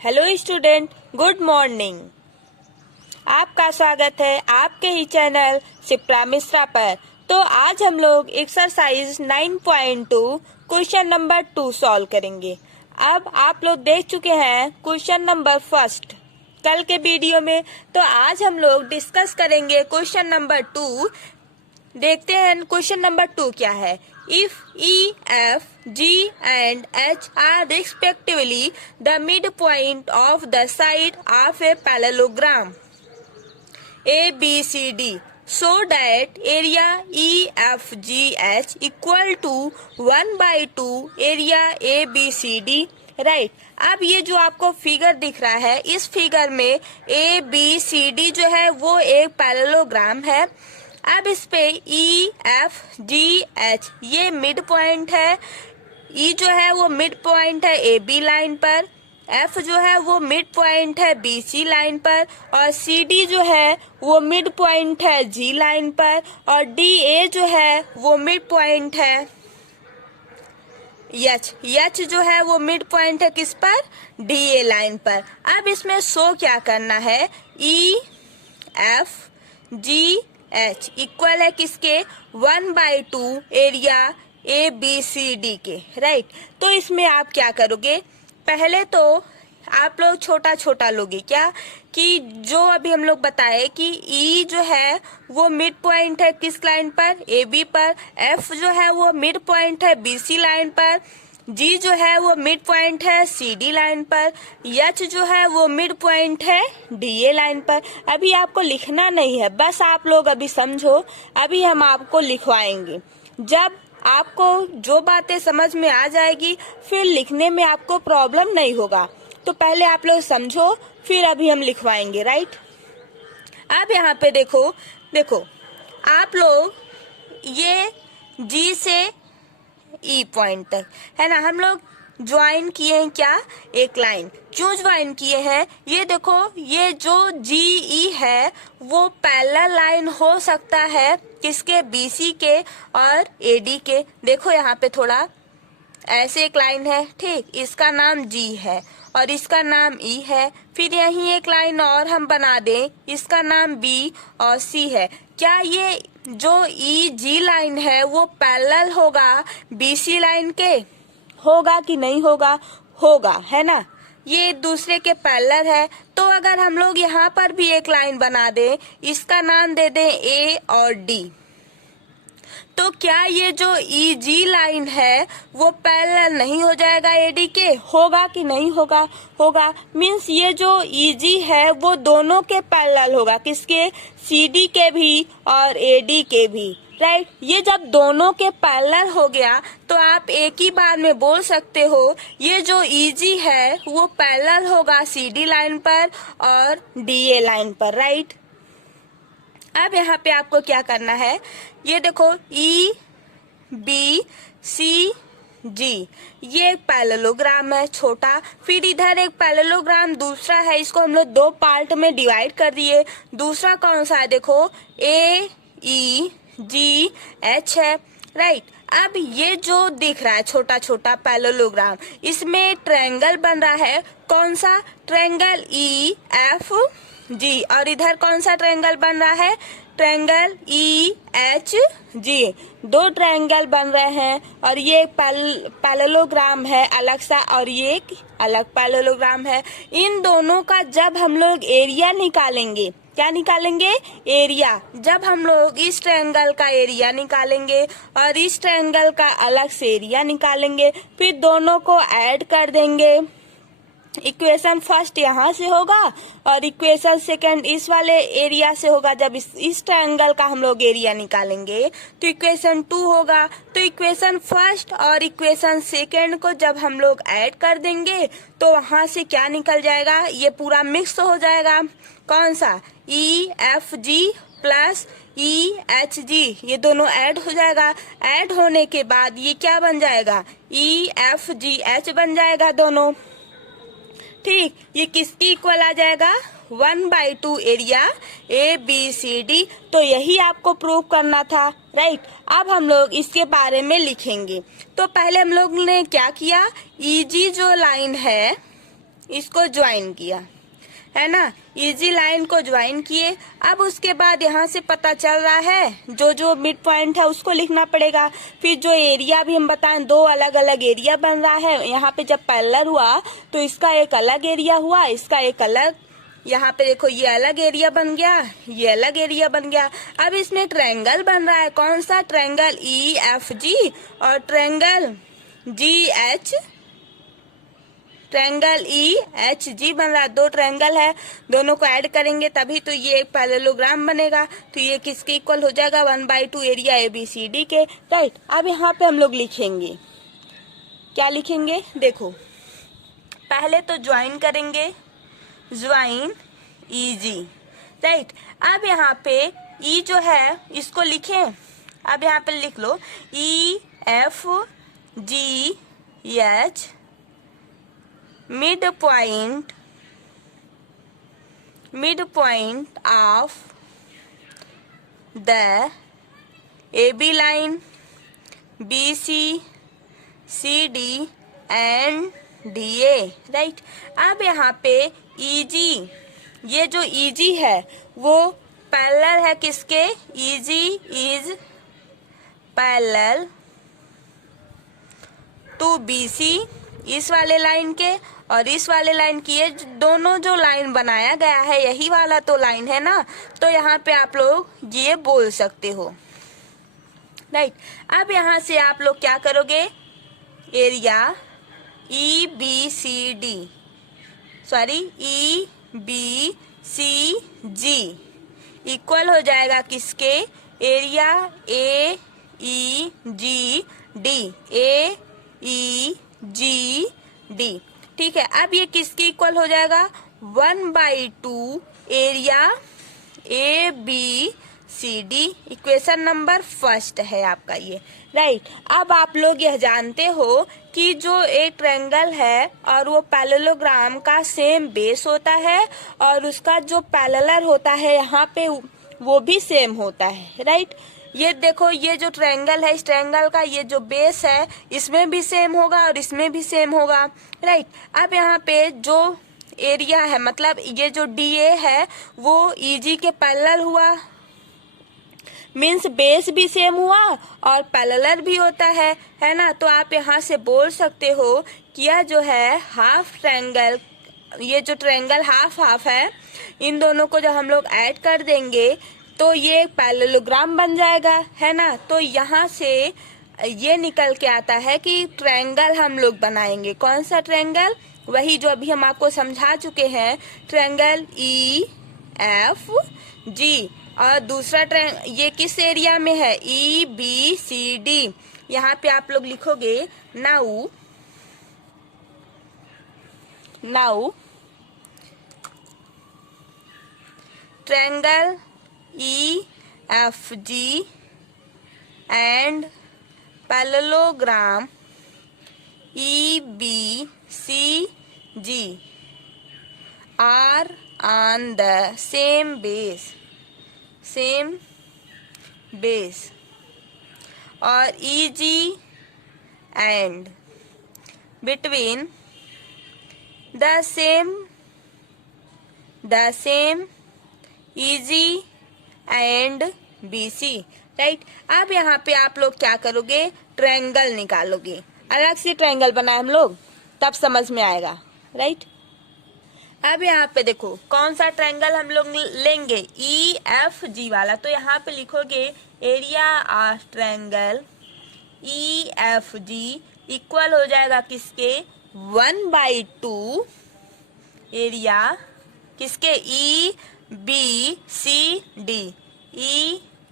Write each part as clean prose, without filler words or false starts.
Hello student, good morning. आपका स्वागत है आपके ही चैनल शिप्रा मिश्रा पर। तो आज हम लोग एक्सरसाइज 9.2 क्वेश्चन नंबर 2 सॉल्व करेंगे। अब आप लोग देख चुके हैं क्वेश्चन नंबर फर्स्ट कल के वीडियो में, तो आज हम लोग डिस्कस करेंगे क्वेश्चन नंबर 2। देखते हैं क्वेश्चन नंबर 2 क्या है। If E, F, G and H are respectively the midpoint of the side of a parallelogram ABCD, so that area EFGH equal to 1/2 area ABCD, right. अब ये जो आपको figure दिख रहा है, इस फिगर में ABCD जो है वो एक पैरेललोग्राम है। अब इस पे EFGH ये मिड पॉइंट है। E जो है वो मिड पॉइंट है AB लाइन पर, F जो है वो मिड पॉइंट है BC लाइन पर, और CD जो है वो मिड पॉइंट है G लाइन पर, और DA जो है वो मिड पॉइंट है H जो है वो मिड पॉइंट है किस पर, DA लाइन पर। अब इसमें शो क्या करना है, EFGH इक्वल है किसके, 1/2 एरिया ABCD के, राइट। तो इसमें आप क्या करोगे, पहले तो आप लोग छोटा छोटा लोगे क्या, कि जो अभी हम लोग बताए कि E जो है वो मिड पॉइंट है किस लाइन पर, AB पर, F जो है वो मिड पॉइंट है BC लाइन पर, G जो है वो मिड पॉइंट है CD लाइन पर, H जो है वो मिड पॉइंट है DA लाइन पर। अभी आपको लिखना नहीं है, बस आप लोग अभी समझो, अभी हम आपको लिखवाएंगे। जब आपको जो बातें समझ में आ जाएगी फिर लिखने में आपको प्रॉब्लम नहीं होगा। तो पहले आप लोग समझो, फिर अभी हम लिखवाएंगे, राइट। अब यहाँ पे देखो आप लोग ये G से E पॉइंट तक है ना, हम लोग ज्वाइन किए हैं क्या, एक लाइन। क्यों ज्वाइन किए हैं, ये देखो, ये जो GE है वो पैरेलल लाइन हो सकता है किसके, BC के और AD के। देखो यहाँ पे थोड़ा ऐसे एक लाइन है, ठीक, इसका नाम G है और इसका नाम E है। फिर यहीं एक लाइन और हम बना दें, इसका नाम B और C है। क्या ये जो EG लाइन है वो पैरेलल होगा BC लाइन के, होगा कि नहीं होगा, होगा, है ना। ये एक दूसरे के पैरेलल है। तो अगर हम लोग यहाँ पर भी एक लाइन बना दें, इसका नाम दे दें A और D, तो क्या ये जो EG लाइन है वो पैरेलल नहीं हो जाएगा AD के, होगा कि नहीं होगा, होगा। मीन्स ये जो EG है वो दोनों के पैरेलल होगा, किसके, CD के भी और AD के भी, राइट। ये जब दोनों के पैरेलल हो गया तो आप एक ही बार में बोल सकते हो ये जो EG है वो पैरेलल होगा CD लाइन पर और DA लाइन पर, राइट। अब यहाँ पे आपको क्या करना है, ये देखो EBCG ये एक पैरेललोग्राम है छोटा, फिर इधर एक पैरेललोग्राम दूसरा है, इसको हम लोग दो पार्ट में डिवाइड कर दिए। दूसरा कौन सा है, देखो AEGH है, राइट। अब ये जो दिख रहा है छोटा छोटा पैरेललोग्राम, इसमें ट्रायंगल बन रहा है, कौन सा, ट्रायंगल EFG, और इधर कौन सा ट्रायंगल बन रहा है, ट्रायंगल EHG। दो ट्रायंगल बन रहे हैं और ये एक पैरेललोग्राम है अलग सा और ये एक अलग पैरेललोग्राम है। इन दोनों का जब हम लोग एरिया निकालेंगे, क्या निकालेंगे, एरिया, जब हम लोग इस ट्रायंगल का एरिया निकालेंगे और इस ट्रायंगल का अलग से एरिया निकालेंगे, फिर दोनों को ऐड कर देंगे। इक्वेशन फर्स्ट यहाँ से होगा और इक्वेशन सेकंड इस वाले एरिया से होगा। जब इस ट्रायंगल का हम लोग एरिया निकालेंगे तो इक्वेशन 2 होगा। तो इक्वेशन फर्स्ट और इक्वेशन सेकंड को जब हम लोग ऐड कर देंगे तो वहां से क्या निकल जाएगा, ये पूरा मिक्स हो जाएगा। कौन सा, EFG प्लस EHG, ये दोनों ऐड हो जाएगा। ऐड होने के बाद ये क्या बन जाएगा, EFGH बन जाएगा दोनों, ठीक। ये किसकी इक्वल आ जाएगा, 1/2 एरिया ABCD। तो यही आपको प्रूव करना था, राइट। अब हम लोग इसके बारे में लिखेंगे। तो पहले हम लोग ने क्या किया, EG जो लाइन है इसको ज्वाइन किया, है ना, इजी लाइन को ज्वाइन किए। अब उसके बाद यहाँ से पता चल रहा है जो जो मिड पॉइंट है उसको लिखना पड़ेगा। फिर जो एरिया भी हम बताएं, दो अलग अलग एरिया बन रहा है। यहाँ पे जब पैरेलल हुआ तो इसका एक अलग एरिया हुआ, इसका एक अलग, यहाँ पे देखो ये अलग एरिया बन गया, ये अलग एरिया बन गया। अब इसमें ट्रायंगल बन रहा है, कौन सा ट्रायंगल, EFG और ट्रायंगल GH, ट्रायंगल EHG बन रहा है। दो ट्रायंगल है, दोनों को ऐड करेंगे तभी तो ये एक पैरेललोग्राम बनेगा। तो ये किसके इक्वल हो जाएगा, 1/2 एरिया ABCD के, राइट। अब यहाँ पे हम लोग लिखेंगे, क्या लिखेंगे, देखो पहले तो ज्वाइन करेंगे, ज्वाइन EG, राइट। अब यहाँ पे E जो है इसको लिखें, अब यहाँ पे लिख लो EFGH midpoint of the AB line, BC, CD and DA, right. अब यहाँ पे EG, ये जो EG है वो पैरेलल है किसके, EG is parallel to BC, इस वाले लाइन के और इस वाले लाइन की, ये दोनों जो लाइन बनाया गया है यही वाला तो लाइन है ना। तो यहाँ पे आप लोग ये बोल सकते हो, राइट। अब यहाँ से आप लोग क्या करोगे, area EBCD, sorry EBCG equal हो जाएगा किसके, एरिया AEGD, AEGD, ठीक है। अब ये किसके इक्वल हो जाएगा, 1/2 area ABCD, equation number first है आपका ये, राइट। अब आप लोग यह जानते हो कि जो एक ट्रायंगल है और वो पैरेललोग्राम का सेम बेस होता है और उसका जो पैरेलल होता है यहाँ पे वो भी सेम होता है, राइट। ये देखो ये जो ट्रायंगल है, इस ट्रायंगल का ये जो बेस है इसमें भी सेम होगा और इसमें भी सेम होगा, राइट। अब यहाँ पे जो एरिया है, मतलब ये जो DA है वो EG के पैरेलल हुआ, मीन्स बेस भी सेम हुआ और पैरेलल भी होता है ना। तो आप यहाँ से बोल सकते हो कि यह जो है हाफ ट्रायंगल, ये जो ट्रायंगल हाफ हाफ है, इन दोनों को जब हम लोग ऐड कर देंगे तो ये एक पैरेललोग्राम बन जाएगा, है ना। तो यहाँ से ये निकल के आता है कि ट्रायंगल हम लोग बनाएंगे, कौन सा ट्रायंगल, वही जो अभी हम आपको समझा चुके हैं, ट्रायंगल EFG। और दूसरा ट्रायंगल ये किस एरिया में है, EBCD। यहाँ पे आप लोग लिखोगे now triangle EFG and parallelogram EBCG are on the same base और EG and between the same EG and BC, right. अब यहाँ पे आप लोग क्या करोगे, ट्रायंगल निकालोगे, अलग से ट्रायंगल बनाए हम लोग तब समझ में आएगा, राइट। अब यहाँ पे देखो कौन सा ट्रायंगल हम लोग लेंगे, EFG वाला। तो यहाँ पे लिखोगे area of triangle EFG equal हो जाएगा किसके, 1/2 एरिया किसके, EBCD, EBCG।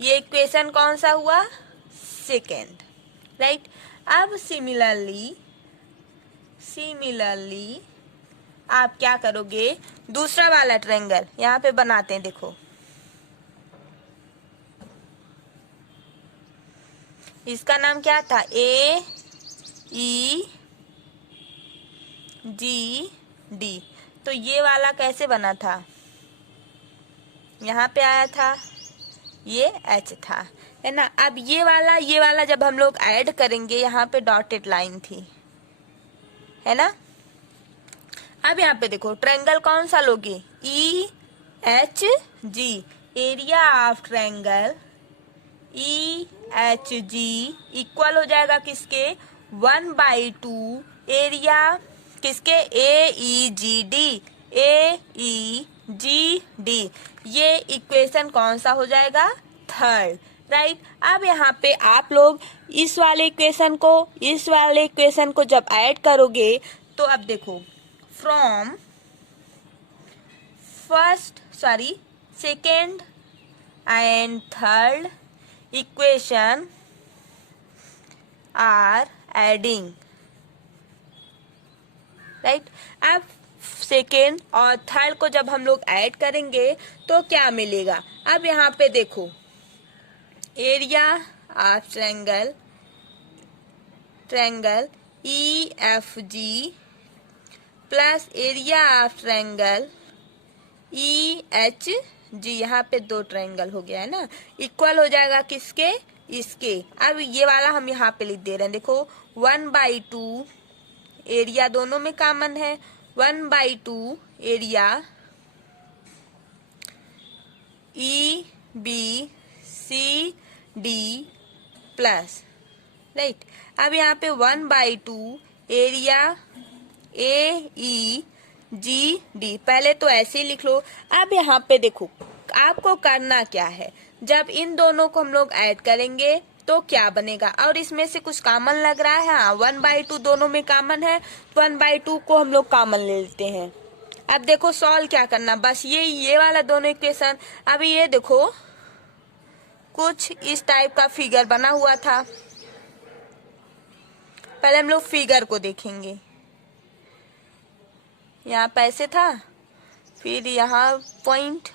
ये इक्वेशन कौन सा हुआ, सेकेंड, राइट। अब सिमिलरली आप क्या करोगे, दूसरा वाला ट्रायंगल यहाँ पे बनाते हैं, देखो इसका नाम क्या था, AEGD। तो ये वाला कैसे बना था, यहाँ पे आया था, ये H था, है ना। अब ये वाला जब हम लोग ऐड करेंगे, यहाँ पे डॉटेड लाइन थी, है ना। अब यहाँ पे देखो ट्रायंगल कौन सा लोगे, EHG, area of triangle EHG equal हो जाएगा किसके, 1/2 एरिया किसके, AEGD। ये इक्वेशन कौन सा हो जाएगा, थर्ड, राइट। अब यहाँ पे आप लोग इस वाले इक्वेशन को जब ऐड करोगे तो अब देखो from second and third equation are adding, right. अब सेकेंड और थर्ड को जब हम लोग ऐड करेंगे तो क्या मिलेगा, अब यहाँ पे देखो area of triangle EFG plus area of triangle EHG, यहाँ पे 2 ट्रायंगल हो गया है ना, इक्वल हो जाएगा किसके, इसके। अब ये वाला हम यहाँ पे लिख दे रहे हैं, देखो 1/2 एरिया दोनों में कॉमन है, 1/2 एरिया EBCD प्लस, राइट। अब यहाँ पे 1/2 एरिया AEGD, पहले तो ऐसे ही लिख लो। अब यहाँ पे देखो आपको करना क्या है, जब इन दोनों को हम लोग ऐड करेंगे तो क्या बनेगा, और इसमें से कुछ कॉमन लग रहा है, हाँ 1/2 दोनों में कॉमन है, 1/2 को हम लोग कॉमन ले लेते हैं। अब देखो सॉल्व क्या करना, बस ये वाला दोनों इक्वेशन। अब ये देखो कुछ इस टाइप का फिगर बना हुआ था, पहले हम लोग फिगर को देखेंगे। यहाँ पे ऐसे था, फिर यहाँ पॉइंट,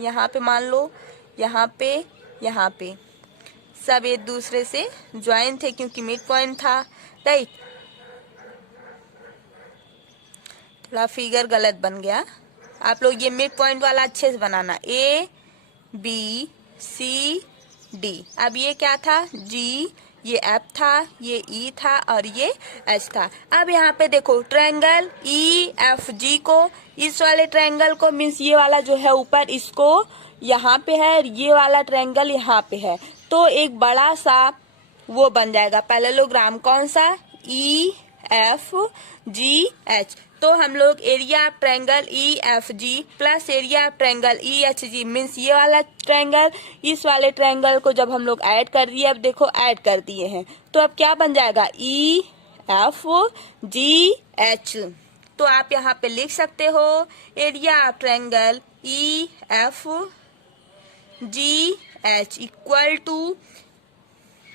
यहाँ पे मान लो, यहाँ पे सब एक दूसरे से ज्वाइन थे क्योंकि मिड पॉइंट था, राइट। थोड़ा फिगर गलत बन गया, आप लोग ये मिड पॉइंट वाला अच्छे से बनाना, ABCD। अब ये क्या था, G, ये F था, ये E था और ये H था। अब यहाँ पे देखो ट्रायंगल EFG को, इस वाले ट्रायंगल को मीन्स ये वाला जो है ऊपर, इसको यहाँ पे है और ये वाला ट्रायंगल यहाँ पे है, तो एक बड़ा सा वो बन जाएगा पैरेललोग्राम, कौन सा, EFGH। तो हम लोग area of triangle EFG plus area of triangle EHG means ये वाला ट्रायंगल इस वाले ट्रायंगल को जब हम लोग ऐड कर दिए, अब देखो ऐड कर दिए हैं, तो अब क्या बन जाएगा, EFGH। तो आप यहाँ पे लिख सकते हो area of triangle EFGH equal to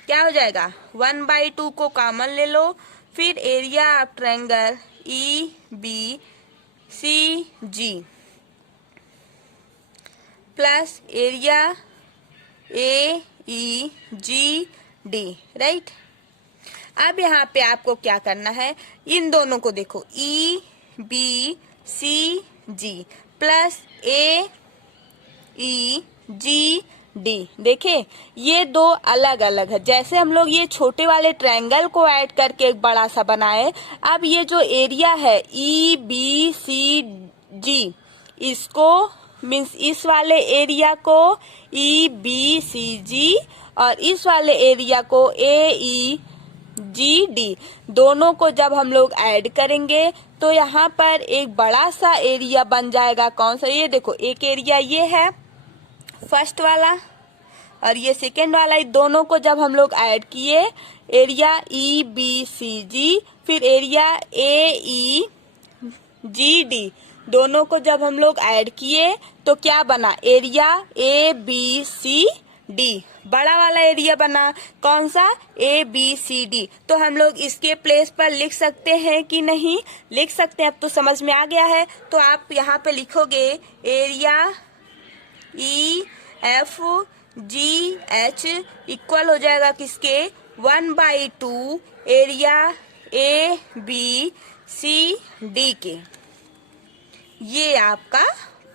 क्या हो जाएगा, 1/2 को कॉमन ले लो, फिर area of triangle EBCG plus area AEGD, right. अब यहाँ पे आपको क्या करना है, इन दोनों को देखो EBCG प्लस AEGD, देखे ये दो अलग अलग है। जैसे हम लोग ये छोटे वाले ट्रायंगल को ऐड करके एक बड़ा सा बनाए, अब ये जो एरिया है EBCG, इसको मीन्स इस वाले एरिया को EBCG और इस वाले एरिया को AEGD, दोनों को जब हम लोग ऐड करेंगे तो यहाँ पर एक बड़ा सा एरिया बन जाएगा, कौन सा, ये देखो एक एरिया ये है फर्स्ट वाला और ये सेकेंड वाला, ये दोनों को जब हम लोग ऐड किए एरिया EBCG फिर एरिया AEGD, दोनों को जब हम लोग ऐड किए तो क्या बना, एरिया ABCD, बड़ा वाला एरिया बना, कौन सा, ABCD। तो हम लोग इसके प्लेस पर लिख सकते हैं कि नहीं, लिख सकते हैं। अब तो समझ में आ गया है, तो आप यहाँ पे लिखोगे एरिया EFGH इक्वल हो जाएगा किसके, 1/2 एरिया ABCD के। ये आपका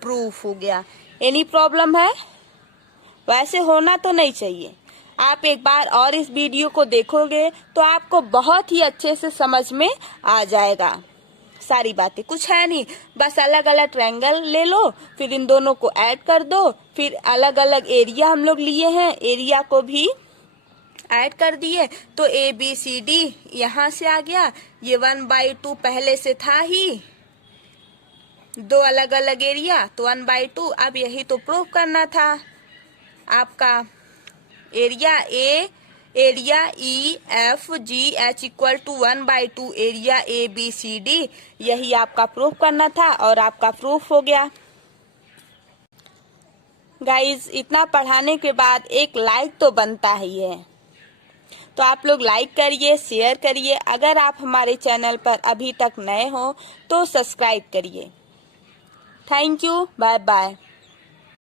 प्रूफ हो गया। एनी प्रॉब्लम है, वैसे होना तो नहीं चाहिए। आप एक बार और इस वीडियो को देखोगे तो आपको बहुत ही अच्छे से समझ में आ जाएगा सारी बातें। कुछ है नहीं, बस अलग अलग ट्रायंगल ले लो, फिर इन दोनों को ऐड कर दो, फिर अलग अलग एरिया हम लोग लिए हैं, एरिया को भी ऐड कर दिए तो ABCD यहाँ से आ गया। ये 1/2 पहले से था ही, दो अलग अलग एरिया तो 1/2। अब यही तो प्रूव करना था आपका। Area EFGH equal to 1/2 area ABCD, यही आपका प्रूफ करना था और आपका प्रूफ हो गया। गाइज, इतना पढ़ाने के बाद एक लाइक तो बनता ही है, तो आप लोग लाइक करिए, शेयर करिए। अगर आप हमारे चैनल पर अभी तक नए हो तो सब्सक्राइब करिए। Thank you, bye bye.